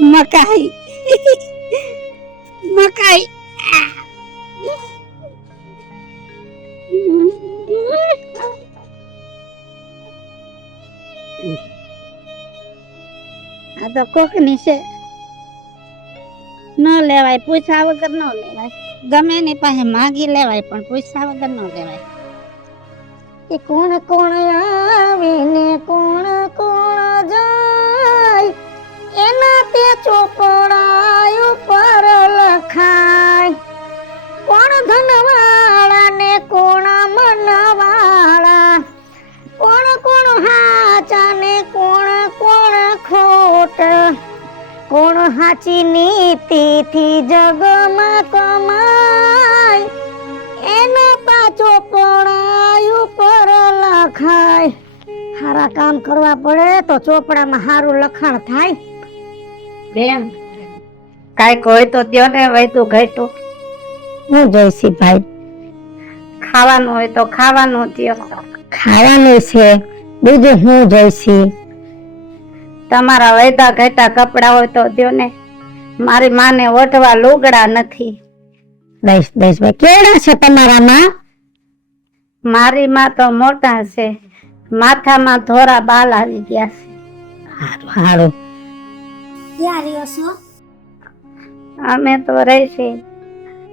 મકાઈ મકાઈ. આ તો કોકની છે, ન લેવાય, પૂછ્યા વગર ન લેવાય. ગમે એની પાસે માગી લેવાય પણ પૂછ્યા વગર ન લેવાય. કે કોણ કોણ આવે ને કોણ કોણ જાય, એના તે ચોપડા ઉપર લખાય. કોણ ધનવાળા ને કોણ મનવાળા, કોણ કોણ હાચા ને કોણ કોણ ખોટ, કોણ હાચી નીતિથી જગમાં કમાય, એના તા ચોપડા ઉપર લખાય. સારા કામ કરવા પડે તો ચોપડામાં સારું લખાણ થાય. બેન કાંઈક હોય તો દ્યો ને, વૈતું ઘટ્યું. હું જઈશી ભાઈ, ખાવાનું હોય તો ખાવાનું દ્યો. ખાવાનું છે બીજું હું જઈશી. તમારા વૈતા ઘટા કપડા હોય તો દ્યો ને. મારી માને ઓઢવા લુગડા નથી. દઈશ દઈશ ભાઈ. કેળા છે તમારામાં? મારી માં તો મોટા છે, માથામાં ધોરા બાલ આવી ગયા છે. સારું સારું. ક્યાં રહ્યો છો? અમે તો રહીશી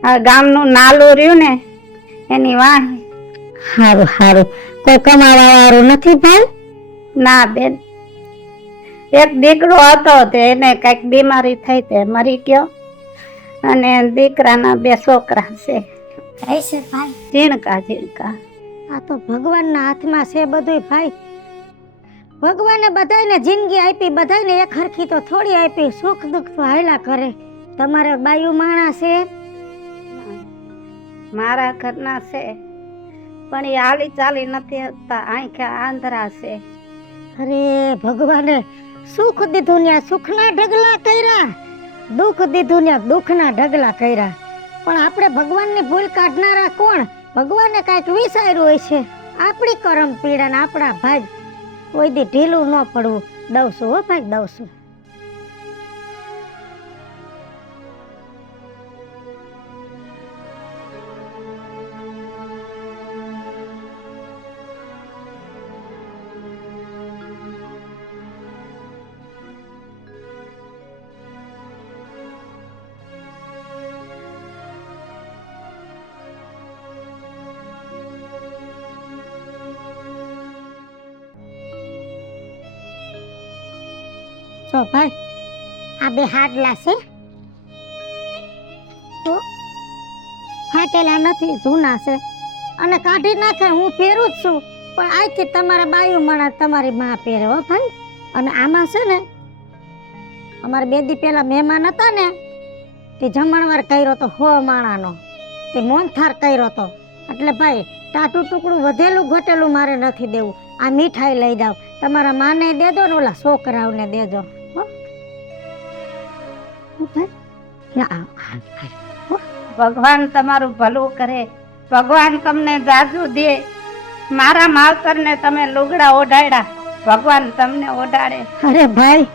આ ગામનું નાલું રહ્યું ને એની વાહ. સારું સારું. કોઈ કમાવા વાળું નથી ભાઈ? ના બેન, એક દીકરો હતો તે એને કઈક બીમારી થઈ તે મરી ગયો, અને દીકરાના 2 છોકરા છે. રહેશે ભાઈ. ઝીણકા ઝીણકા. આ તો ભગવાનના હાથમાં છે બધું ભાઈ. ભગવાને બધાને જિંદગી આપી, બધાને એક હરખી તો થોડી આપી. સુખ દુઃખ તો હાયલા કરે. તમારે બાયુ માણા છે? મારા ઘરના છે પણ એ હાલી ચાલી નથી શકતા, આંખે આંધળા છે. અરે ભગવાને સુખ દીધું ને સુખના ઢગલા કર્યા, દુઃખ દીધું ને દુઃખના ઢગલા કર્યા. પણ આપણે ભગવાનની ભૂલ કાઢનારા કોણ? ભગવાને કાંઈક વિચાર્યું હોય છે. આપણી કરમ પીડા ને આપણા ભાગ. કોઈ દી ઢીલું ન પડવું. દઉં છું હો ભાઈ, દઉં છું. જો ભાઈ, આ 2 હાડલા છે તો ફાટેલા નથી, જૂના છે અને કાઢી નાખે. હું પહેરું જ છું પણ આજથી તમારા બાયુ માણા તમારી માં પહેરે હો ભાઈ. અને આમાં છે ને અમારે 2 દી પહેલા મહેમાન હતા ને તે જમણવાર કર્યો તો 100 માણાનો, તે મોનથાર કર્યો તો. એટલે ભાઈ ટાટું ટુકડું વધેલું ઘટેલું મારે નથી દેવું. આ મીઠાઈ લઈ જાવ, તમારા માને દેજો ને ઓલા છોકરાઓને દેજો. ભગવાન તમારું ભલું કરે, ભગવાન તમને જાજુ દે. મારા માવતરને તમે લુગડા ઓઢાડ્યા, ભગવાન તમને ઓઢાડે. અરે ભાઈ,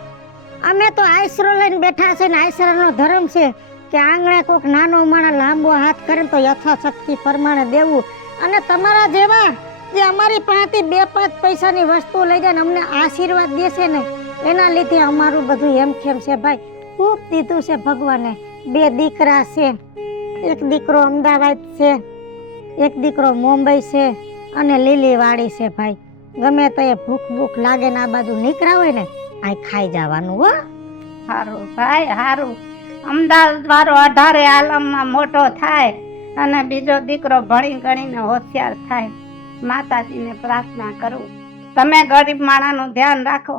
અમે તો આશરો લઈને બેઠા છે ને આશરાનો ધર્મ છે કે આંગણે કોક નાનો માણસ લાંબો હાથ કરે તો યથાશક્તિ પ્રમાણે દેવું. અને તમારા જેવા જે અમારી પાસેથી 2-5 પૈસાની વસ્તુ લઈ જાય ને અમને આશીર્વાદ દેશે ને એના લીધે અમારું બધું એમ કેમ છે ભાઈ. ખૂબ દીધું છે ભગવાને. 2 દીકરા છે, એક દીકરો અમદાવાદ છે, એક દીકરો મુંબઈ છે અને લીલીવાડી છે ભાઈ. ગમે તો એ ભૂખ લાગે ને આ બાજુ નીકળ્યા હોય ને આ ખાઈ જવાનું હો. સારું ભાઈ સારું. અમદાવાદ વાળો 18 આલમમાં મોટો થાય અને બીજો દીકરો ભણી ગણીને હોશિયાર થાય. માતાજીને પ્રાર્થના કરું તમે ગરીબ માણાનું ધ્યાન રાખો,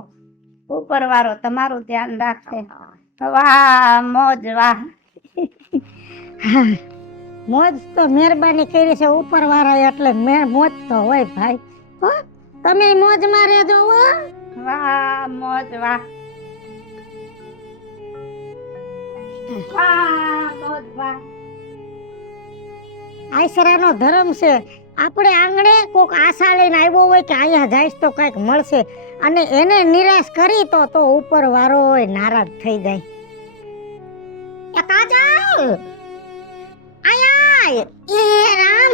ઉપરવાળો તમારું ધ્યાન રાખશે. વાહ મોજ વાહ. મોજ તો મહેરબાની કરી છે ઉપરવાળા, એટલે મોજ તો હોય ભાઈ. હો તમે મોજમાં રહેજો હો. વાહ મોજ વાહ. વાહ મોજ વાહ. આશરાનો ધર્મ છે. આપણે આંગણે કોક આશા લઈને આવ્યો હોય કે અહીંયા જઈશ તો કંઈક મળશે અને એને નિરાશ કરી તો ઉપરવાળો હોય નારાજ થઈ જાય. એ કાજલ આય એ રામ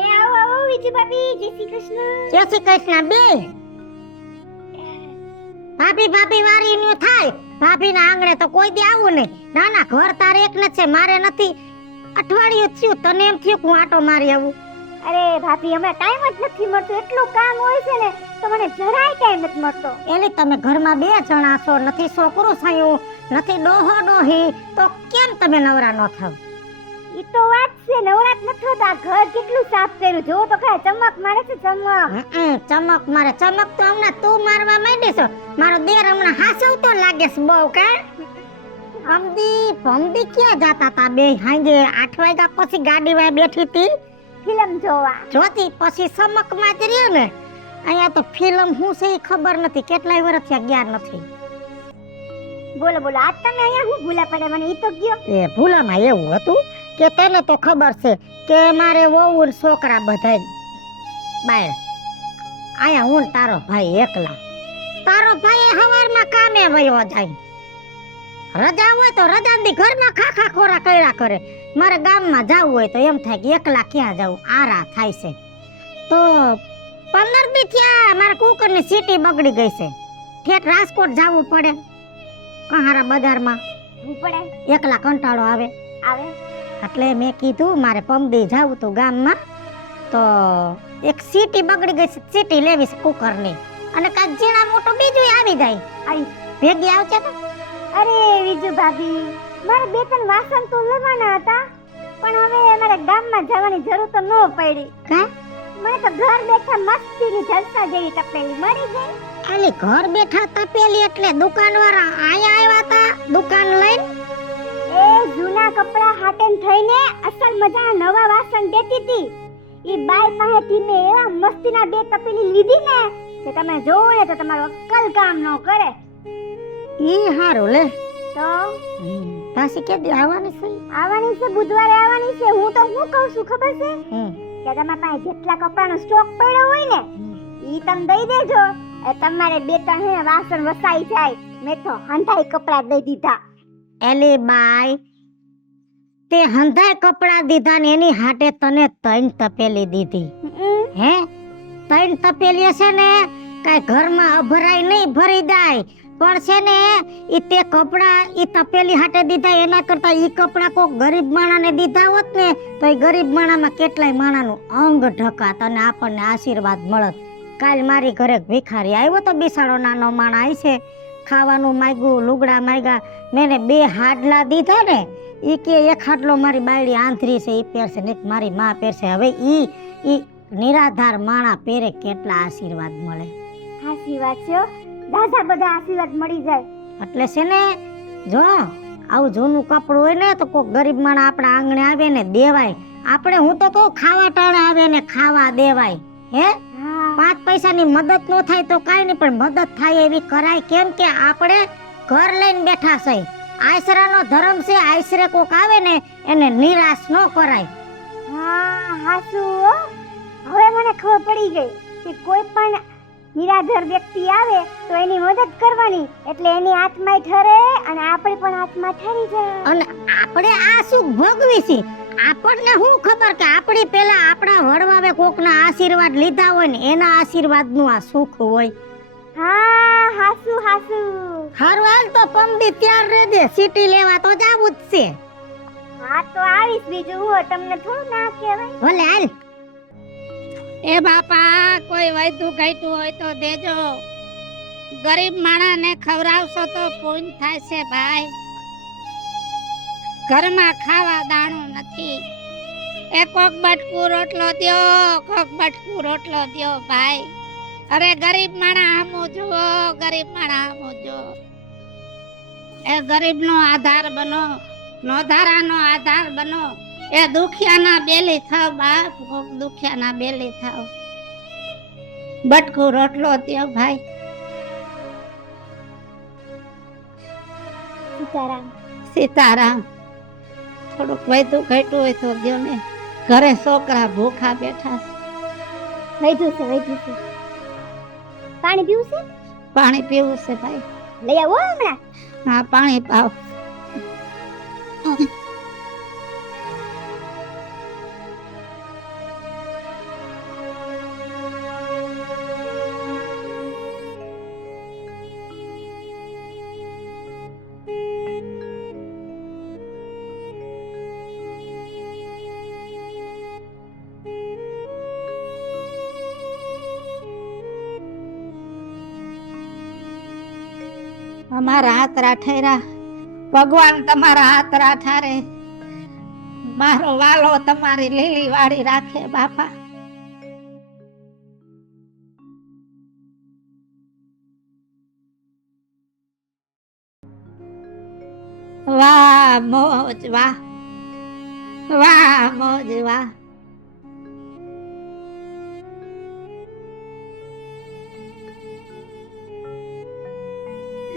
એ આવો આવો વિજુ ભાભી, જય શ્રી કૃષ્ણ. જય શ્રી કૃષ્ણ બે ભાભી ભાભી વારી નું થાય. ભાભીના આંગણે તો કોઈ દી આવું નહીં. ના ના ઘર તારે એક ને છે, મારે નથી. અઠવાડિયું થયું તને એમ થયું કે હું આટો મારી આવું. અરે ભાભી, હમણાં ટાઈમ જ નથી મળતો, એટલું કામ હોય છે ને તો મને જરાય ટાઈમ નથી મળતો. એલી તમે ઘરમાં બે જણા છો, નથી છોકરું થયું, નથી ડોહો ડોહી, તો કેમ તમે નવરા ન થાવ? ઈ તો વાત છે, નવરાત નથી હોતા. આ ઘર કેટલું સાફ કર્યું, જો તો ખરા ચમક મારે છે, ચમક. ચમક મારે ચમક તો હમણાં તું મારવા માંડી છો. મારો દેર હમણાં હાસવતો લાગે છે બહુ. કે ભમદી ક્યાં જાતા તા બે? હાંજે 8 વાગ્યા પછી ગાડી વાય બેઠી હતી ફિલ્મ જોવા. જોતી, પછી ચમક માં જ રહ્યો ને. અહીંયા તો ફિલ્મ શું છે એ ખબર નથી, કેટલાય વર્ષ થયા ગયા નથી. બોલો બોલો, આજ તમે અહીંયા હું ભૂલા પડે મને ઈ તો ગયો. એ ભૂલામાં એવું હતું કે તને તો ખબર છે કે મારે વહુ ને છોકરા બધાય બાય. આયા હું ને તારો ભાઈ એકલા. તારો ભાઈ હવારમાં કામે વયો જાય. રજા હોય તો રજા દી ઘરમાં ખાખા ખોરા કર્યા કરે. મારે ગામમાં જવું હોય તો એમ થાય કે એકલા ક્યાં જવું, આરા થાય છે. તો 15 દી થયા મારા કુકરની સીટી બગડી ગઈ છે. ઠેઠ રાજકોટ જવું પડે કહારા બજારમાં. હું પડે એકલા કંટાળો આવે. આવે એટલે મેં કીધું મારે પમદી જાવું તું ગામમાં, તો એક સીટી બગડી ગઈ છે, સીટી લેવી છે કુકરની. અને કાંઈક ઝીણા મોટો બીજું આવી જાય. આવી ભેગી આવશે તો. અરે વિજુ ભાભી, મારે 2-3 વાસણ તો લેવાના હતા, પણ હવે મારે ગામમાં જવાની જરૂર તો ન પડી. કા મને તો ઘર બેઠા મસ્તીની જલસા જેવી તપેલી મળી ગઈ. આલી ઘર બેઠા તપેલી એટલે દુકાનવાળા આયા આવ્યા તા દુકાન લઈને. એ જૂના કપડા હાટેન થઈને અસલ મજાના નવા વાસણ દેતી હતી. ઈ બાઈ પાસેથી મેં એવા મસ્તીના 2 તપેલી લીધી ને કે તમે જોવો ને તો તમારું અક્કલ કામ ન કરે. ઈ હારું લે. તો પાછી કે દી આવવાની છે? આવવાની છે, બુધવારે આવવાની છે. હું તો હું કહું છું ખબર છે કે તમારા પાસે જેટલા કપડાનો સ્ટોક પડ્યો હોય ને ઈ તમે દઈ દેજો. તમારે 2-3 વાસણ વસાઈ જાય. મેં તો હંધાઈ કપડા દઈ દીધા. એલી બાઈ, તે હંધાય કપડા દીધા ને એની હાટે તને 3 તપેલી દીધી. હે 3 તપેલી છે ને કાઈ ઘરમાં અભરાય નહીં, ભરી જાય. પણ છે ને ઈ તે કપડા ઈ તપેલી હાટે દીધા એના કરતા ઈ કપડા કોક ગરીબ માણાને દીધા હોત ને તો ઈ ગરીબ માણામાં કેટલાય માણાનું અંગ ઢકાત અને આપણને આશીર્વાદ મળત. કાલ મારી ઘરે ભિખારી આવ્યો તો બિસાડો નાનો માણા આવી છે, ખાવાનું માંગ્યું, લુગડા માંગ્યા, મેં 2 હાડલા દીધા ને. ઈ કે 1 હાડલો મારી બાયડી આંધરી છે ઈ પહેરશે ને એક મારી માં પહેરશે. હવે ઈ નિરાધાર માણા પહેરે કેટલા આશીર્વાદ મળે. આશીર્વાદ છે, દાદા બધા આશીર્વાદ મળી જાય. એટલે છે ને જો આવું જૂનું કપડું હોય ને તો કોક ગરીબ માણા આપણા આંગણે આવે ને દેવાય. આપણે હું તો કહું ખાવા ટાણે આવે ને ખાવા દેવાય. હે 5 પૈસાની મદદ ન થાય તો કાંઈ નહીં, પણ મદદ થાય એવી કરાય. કેમ કે આપણે ઘર લઈને બેઠા છે. આશરાનો ધર્મ છે, આશરે કોક આવે ને એને નિરાશ ન કરાય. હા હાસુ, હવે મને ખબર પડી ગઈ કે કોઈ પણ નિરાધાર વ્યક્તિ આવે તો એની મદદ કરવાની, એટલે એની આત્માય ઠરે અને આપણે પણ આત્મા ઠરી જાય. અને આપણે આ સુખ ભોગવી છે. આપણને શું ખબર કે આપણી પેલા આપણા વડવાવે કોકના આશીર્વાદ લીધા હોય ને એના આશીર્વાદનું આ સુખ હોય. હા હાસુ હાસુ. હારું હાલ તો પમદી ત્યાર રહેજે, સીટી લેવા તો જાવું જ છે. હા તો આવીશ, બીજું હું તમને થોડું ના કહેવાય. ભલે હાલ. એ બાપા, કોઈ વૈધું ગાઈતું હોય તો દેજો. ગરીબ માણાને ખવડાવશો તો પૂન થાય છે ભાઈ. ઘરમાં ખાવા દાણું નથી. એ કોક બટકું રોટલો દ્યો, કોક બટકું રોટલો દ્યો ભાઈ. અરે ગરીબ માણા હામો જુઓ, ગરીબ માણા હામો જુઓ. એ ગરીબનો આધાર બનો, નોધારાનો આધાર બનો. એ દુખિયાના બેલી થાવ બાપ, કોક દુખિયાના બેલી થાવ. બટકું રોટલો દ્યો ભાઈ. સીતારામ. સીતારામ. થોડુંક વૈધું ઘટ્યું હોય તો દ્યો ને. ઘરે છોકરા ભૂખા બેઠા છે. વૈધું છે, વૈધું છે. પાણી પીવું છે? પાણી પીવું છે ભાઈ. લઈ આવો હમણાં. હા પાણી પાવ. અમારા હાથ રાઠેરા, ભગવાન તમારા હાથ રાઠારે, મારો વાલો તમારી લીલી વાળી રાખે બાપા. વાહ મોજ વાહ, વાહ મોજ વાહ.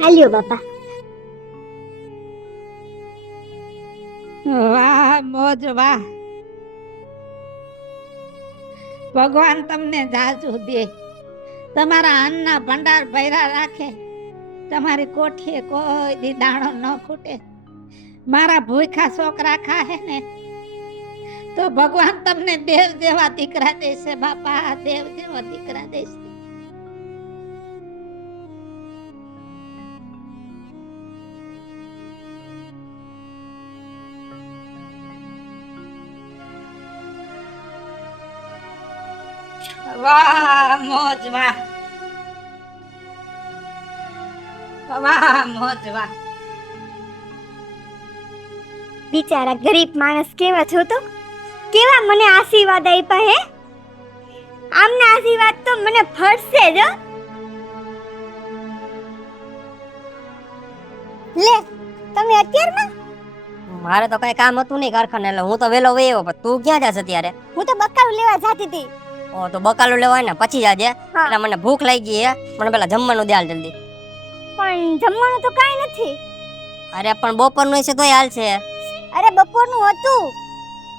હાલ્યો બાપા. વાહ મોજ વાહ. ભગવાન તમને જાજુ દે, તમારા અન્નના ભંડાર ભર્યા રાખે, તમારી કોઠીએ કોઈ દી દાણો ન ખૂટે. મારા ભૂખા છોકરા ખાહે ને તો ભગવાન તમને દેવ જેવા દીકરા દેશે બાપા, દેવ જેવા દીકરા દેશે. વાહ મોજ વાહ, વાહ મોજ વાહ. બિચારા ગરીબ માણસ કેવા છો તો, કેવા મને આશીર્વાદ આપ્યા હે. આમના આશીર્વાદ તો મને ફળશે જ. લે તમે અત્યારમાં? મારે તો કઈ કામ હતું નહીં કારખાને, એટલે હું તો વેલો વયો. પણ તું ક્યાં જાસ અત્યારે? હું તો બકાલું લેવા જાતી હતી. ઓ તો બકાલું લેવાય ને પછી જાજે. હા. એટલે મને ભૂખ લાગી હે, મને પેલા જમવાનું દે હાલ જલ્દી. પણ જમવાનું તો કાંઈ નથી. અરે પણ બપોરનું છે તોય હાલ છે. અરે બપોરનું હતું,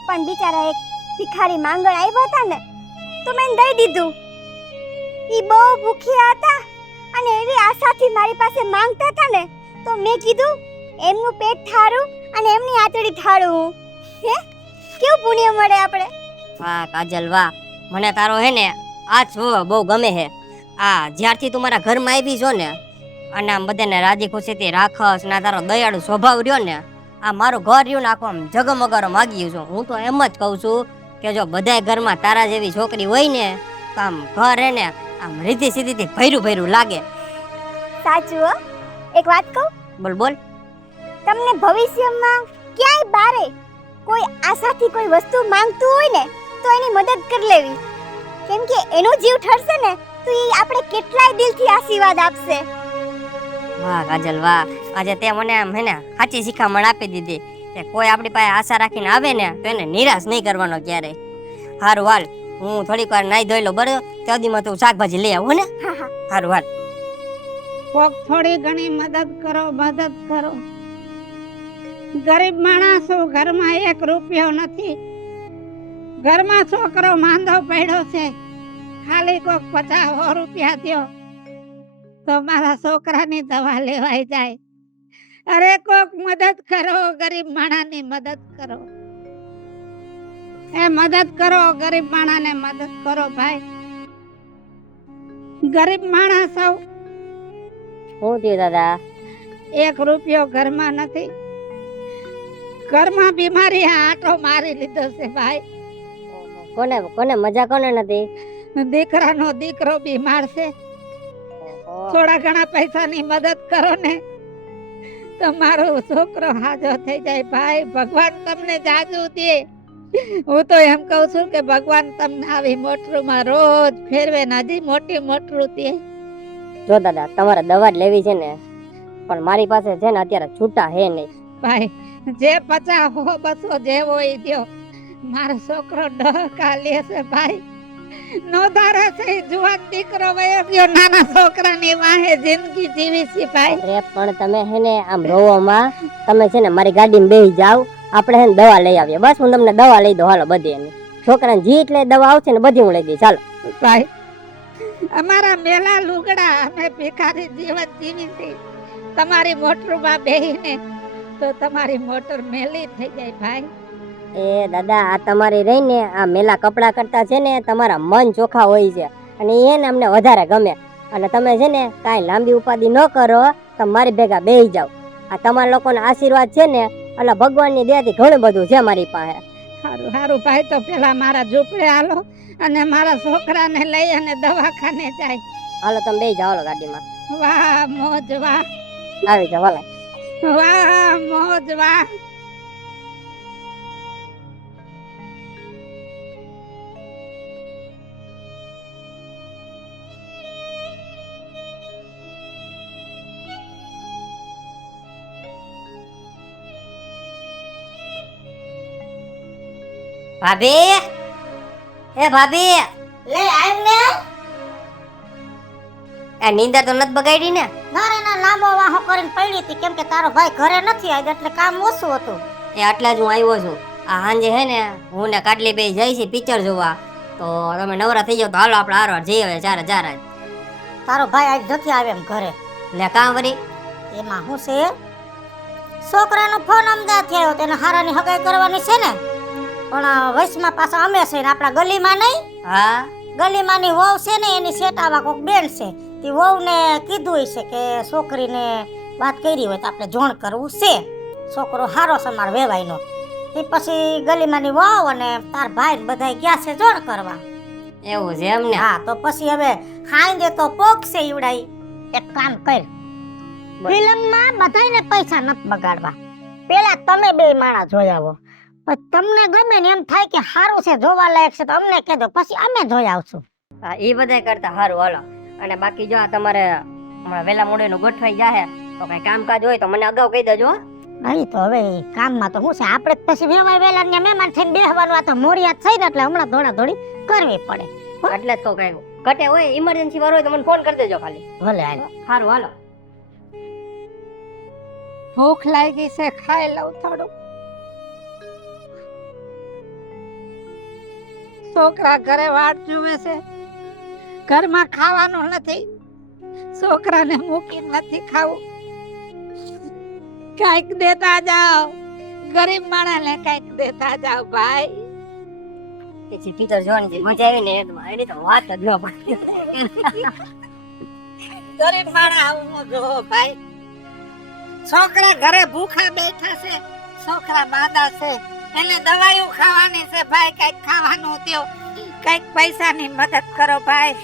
પણ બિચારા એક ભિખારી માંગણ આવ્યા હતા ને, તો મેં દઈ દીધું. ઈ બહુ ભૂખ્યા હતા અને એવી આશાથી મારી પાસે માંગતા હતા ને, તો મેં કીધું એમનું પેટ ઠારું અને એમની આંતળી ઠારું. હે કેવું પુણ્ય મળે આપણે. વાહ કાજલ વાહ, મને તારો હે ને આ સ્વભાવ બહુ ગમે હે. આ જ્યારથી તું મારા ઘરમાં આવી છો ને, અને આમ બધાને રાજી ખુશીથી રાખસ ને, તારો દયાળુ સ્વભાવ રહ્યો ને, આ મારું ઘર રહ્યું ને આખું આમ જગમગારો માગી છું. હું તો એમ જ કહું છું કે જો બધાય ઘરમાં તારા જેવી છોકરી હોય ને, તો આમ ઘર હે ને આમ રીધી સીધીથી ભર્યું ભર્યું લાગે. સાચું હો. એક વાત કહું, બોલ બોલ. તમને ભવિષ્યમાં ક્યાંય બારે કોઈ આશાથી કોઈ વસ્તુ માંગતું હોય ને, તો એની મદદ કરી લેવી. કેમ કે એનો જીવ ઠરશે ને, તો એ આપણે કેટલાય દિલથી આશીર્વાદ આપશે. વાહ કાજલ વાહ, આજે તે મને આમ હે ને સાચી શિખામણ આપી દીધી કે કોઈ આપણી પાસે આશા રાખીને આવે ને તો એને નિરાશ નહીં કરવાનો ક્યારેય. હારું હાલ, હું થોડીક વાર નાઈ ધોઈ લો બરાબર, ત્યાંદીમાં તું શાકભાજી લઈ આવું ને. હા હા. હારું હાલ. કોક થોડી ઘણી મદદ કરો, મદદ કરો. ગરીબ માણસો ઘરમાં 1 રૂપિયો નથી, ઘરમાં છોકરો માંદો પડ્યો છે, ખાલી કોક 50 રૂપિયા દ્યો તો મારા છોકરાની દવા લેવાઈ જાય. અરે કોક મદદ કરો, ગરીબ માણાની મદદ કરો. એ મદદ કરો, ગરીબ માણાને મદદ કરો ભાઈ. ગરીબ માણસ સૌ શું થયું દાદા? 1 રૂપિયો ઘરમાં નથી, ઘરમાં બીમારી આંટો મારી લીધો છે ભાઈ. કોને કોને મજા કોને નથી? દીકરાનો દીકરો બીમાર છે, થોડા ઘણા પૈસાની મદદ કરો ને તો મારો છોકરો હાજો થઈ જાય ભાઈ. ભગવાન તમને જાજુ દે. હું તો એમ કહું છું કે ભગવાન તમને આવી મોટરમાં રોજ ફેરવે ને હજી મોટી મોટરું દે. જો દાદા તમારે દવા જ લેવી છે ને, પણ મારી પાસે છે ને અત્યારે છૂટા હે નહીં. ભાઈ જે 50 200 જે હોય ઈ દ્યો. મારો છોકરો ડહકા લેશે ભાઈ. નો ધારા છે જુવાન દીકરો વયો ગયો, નાના છોકરાની વાહે જિંદગી જીવી છે ભાઈ. અરે પણ તમે હે ને આમ રોવામાં, તમે છે ને મારી ગાડીમાં બેસી જાવ, આપણે હે ને દવા લઈ આવીએ. બસ હું તમને દવા લઈ દઉં હાલો બધી એની. છોકરાને જી એટલે દવા આવશે ને બધી હું લઈ દઈશ ચાલો. ભાઈ અમારા મેલા લુગડા અમે ભિખારી જીવન જીવી છે, તમારી મોટરમાં બેહીને તો તમારી મોટર મેલી થઈ જાય ભાઈ. એ દાદા આ તમારી રહીને આ મેલા કપડા કરતા છે ને તમારા મન ચોખ્ખા હોય છે અને એ ને અમને વધારે ગમે. અને તમે છે ને કાંઈ લાંબી ઉપાધિ ન કરો, તમારી ભેગા બેસી જાઓ. આ તમારા લોકોના આશીર્વાદ છે ને એટલે ભગવાનની દયાથી ઘણું બધું છે મારી પાસે. સારું સારું ભાઈ, તો પેલા મારા ઝૂંપડે હાલો અને મારા છોકરાને લઈ અને દવાખાને જાય. હાલો તમે બેસી જાઓ ગાડીમાં. વાહ મોજ વાહ, આવી જાઓ હાલો. વાહ મોજ વાહ. ભાભી, એ ભાભી, લે આવ ને. આ નીંદર તો નથી બગાડી ને? ના રે ના, લાંબો વાહો કરીને પડી હતી કેમ કે તારો ભાઈ ઘરે નથી આવ્યો એટલે કામ ઓછું હતું. એ આટલા જ હું આવ્યો છું. આ સાંજે હે ને હું ને કાટલી બે જાય છે પિક્ચર જોવા, તો તમે નવરા થઈ જાવ તો હાલો આપણે હારવાર જઈએ હવે 4 જ. તારો ભાઈ આજ નથી આવે એમ ઘરે. લે કાં વરી? એમાં શું છે, છોકરાનો ફોન અમદાવાદથી આવ્યો, તેને હારાની હગાઈ કરવાની છે ને, પણ વયસમાં પાછા અમે છે ને આપણા ગલીમાં નહીં, હા ગલીમાંની વહુ છે ને એની સેટાવા કોક બેન છે, તે વહુને કીધું છે કે છોકરીને વાત કરી હોય તો આપણે જોણ કરવું છે, છોકરો હારો છે મારો વેવાઈનો. તે પછી ગલીમાંની વહુ અને તાર ભાઈ બધા ગયા છે જોણ કરવા. એવું છે એમ ને? હા, તો પછી હવે હાંજે તો પોકશે ઈવડાઈ. એક કામ કર, ફિલ્મમાં બધાયને પૈસા નથી બગાડવા, પેલા તમે બે માણા જોઈ આવો, પછી તમને ગમે ને એમ થાય કે સારું છે જોવા લાયક છે તો અમને કહેજો, પછી અમે જોઈ આવશું. હા એ બધા કરતા સારું હાલો. અને બાકી જો આ તમારે હમણાં વેલા મોડેનું ગોઠવાઈ જાહે તો કઈ કામકાજ હોય તો મને અગાઉ કહી દેજો. નહીં તો હવે કામમાં તો શું છે, આપણે જ પછી વેવાય વેલા ને મહેમાન થઈને બેહવાનું, આ તો મોરિયાત થઈ ને એટલે હમણાં દોડા દોડી કરવી પડે. એટલે જ તો કઈ ઘટે હોય ઇમરજન્સી વાર હોય તો મને ફોન કરી દેજો ખાલી. ભલે હાલ. સારું હાલો. ભૂખ લાગી છે, ખાઈ લઉં થોડું. છોકરા ઘરે વાટ જુએ છે, ઘરમાં ખાવાનું નથી, છોકરાને મૂકી નથી ખાવું. કઈક દેતા જાઓ, ગરીબ માણસને કઈક દેતા જાઓ ભાઈ. પછી પિક્ચર જોવાની જે મજા આવી ને એની તો વાત જ ન પડે. ગરીબ માણસ આવું ન જો ભાઈ. છોકરા ઘરે ભૂખા બેઠા છે, છોકરા બાંધા છે, એને દવાઈઓ ખાવાની છે ભાઈ, કઈક ખાવાનું દ્યો, કઈક પૈસાની મદદ કરો ભાઈ.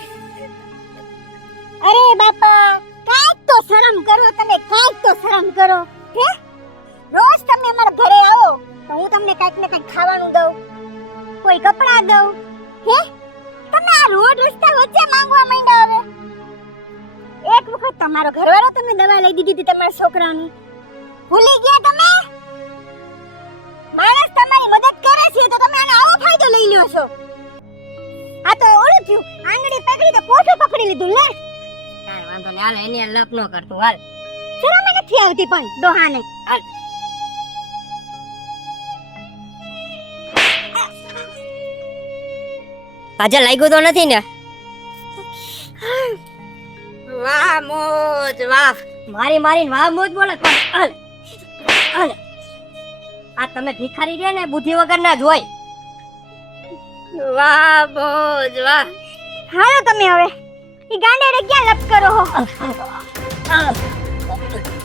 અરે બાપા, કાંઈક તો શરમ કરો તમે, કાંઈક તો શરમ કરો. હે, રોજ તમે અમારા ઘરે આવો તો હું તમને કાંઈક ને કાંઈક ખાવાનું દઉં, કોઈ કપડાં દઉં. હે, તમે આ રોડ રસ્તા વચ્ચે માંગવા માંડ્યા હવે. એક વખત તમારો ઘરવાળો તમને દવા લઈ દીધી હતી તમારા છોકરાની, ભૂલી ગયા તમે? માણસ તમારી મદદ કરે છે તો તમે આનો આવો ફાયદો લઈ લ્યો છો. આ તો ઓળું થયું, આંગળી પકડી તો કોઠું પકડી લીધું લે. કાંઈ વાંધો નહીં હાલ, એની લપ ન કરતું હાલ. શરમ નથી આવતી પણ ડોહાને. કાજલ લાગ્યું તો નથી ને? વાહ મોજ વાહ. મારી મારી વાહ મોજ બોલે પણ હાલ હાલ. આ તમે ભિખારી રહ્યા ને બુદ્ધિ વગર ના જ હોય. વાહ મોજ વાહ. હાલો તમે હવે ઈ ગાંડે રે ક્યાં લપ કરો હો.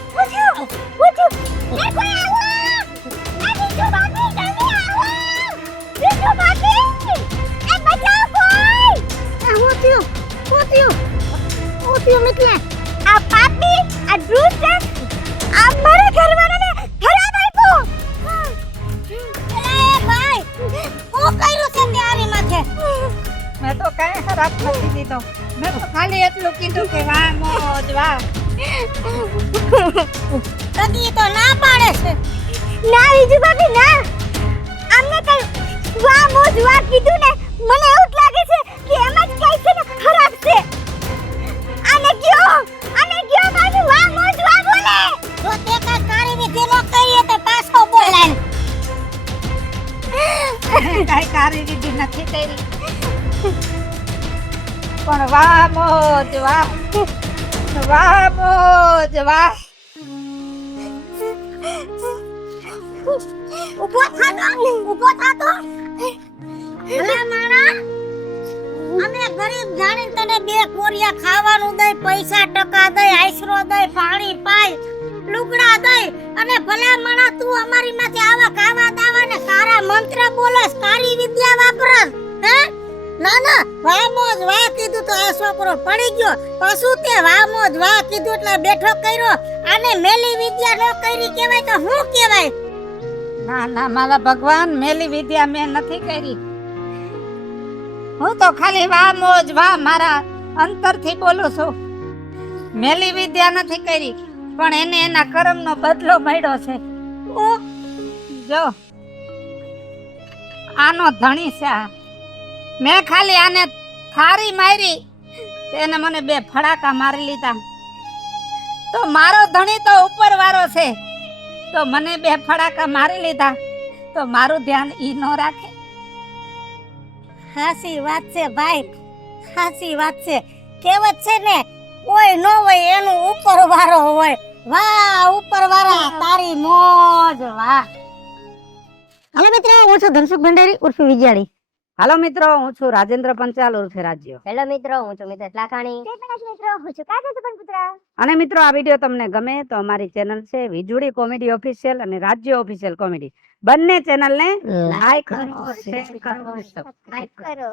પૂછ્યું એ કોઈ આવો, આ બીજુ બાકી જલ્દી આવો, બીજુ બાકી એ બચાવ કોઈ. હું થયું મિત્લે? આ પાપી, આ દુષ્ટ, આ મારા ઘરવાળાને ખરાબ આપ્યો. એ ભાઈ, હું કર્યું છે તે આવી માથે? મેં તો કઈ ખરાબ નથી દીધો, મેં તો ખાલી એટલું કીધું કે વાહ મોજ વાહ. કદી તો ના પાડે છે. ના બીજુ બાકી ના, અમને કઈ વાહ મોજ વાહ કીધું ને, મને એવું જ લાગે છે કે એમ જ કઈ છે ને ખરાબ છે. આને કયો બાજુ વાહ મોજ વાહ બોલે. જો તે કાંઈ કાળી વિધિ ન કરી તો પાછો બોલાય. કઈ કારી દીધી નથી કરી, પણ વાહ મોજ વાહ, વાહ મોજ વાહ. ઊભો થાતો ભલા માણા અમે ગરીબ જાણીને તને બે કોરિયા ખાવાનું દઈ, પૈસા ટકા દઈ, આશરો દઈ, પાણી પાઈ, લુગડા દઈ, અને ભલા માણા તું અમારી માંથી આવા કાવા દાવા ને કારા મંત્ર બોલસ, કારી વિદ્યા વાપરસ, હે? ના ના, વાહ મોજ વાહ કીધું તો આ છોકરો પડી ગયો, પશુ તે વાહ મોજ વાહ કીધું એટલે બેઠો કર્યો. આને મેલી વિદ્યા નો કરી કહેવાય તો શું કહેવાય? ના ના મારા ભગવાન, મેલી વિદ્યા મેં નથી કરી. હું તો ખાલી વાહ મોજ વાહ મારા અંતરથી બોલું છું. મેલી વિદ્યા નથી કરી, પણ એને એના કર્મનો બદલો મળ્યો છે. જો આનો ધણી છે આ. મેં ખાલી આને થારી મારી, એને મને 2 ફડાકા મારી લીધા. તો મારો ધણી તો ઉપર વાળો છે, તો મને 2 ફડાકા મારી લીધા, તો મારું ધ્યાન ઈ ન રાખે. હાસી વાત છે ભાઈ, હાસી વાત છે. કહેવત છે ને, કોઈ નો હોય એનું ઉપર વાળો હોય. વાહ ઉપર વાળા, તારી મોજ વાહ. હાલો મિત્રો, હું છું ધનસુખ ભંડારી ઉર્ફે વિજયાળી. હાલો મિત્રો, હું છું રાજેન્દ્ર પંચાલ ઉર્ફે રાજ્યો. હેલો મિત્રો, હું છું મિતેશ લાખાણી. જય પ્રકાશ મિત્રો, હું છું કાજલ સુપન પુત્ર. અને મિત્રો, આ વિડીયો તમને ગમે તો અમારી ચેનલ છે વીજળી કોમેડી ઓફિશિયલ અને રાજ્ય ઓફિશિયલ કોમેડી, બંને ચેનલને લાઈક કરો, શેર કરો, સબસ્ક્રાઇબ કરો.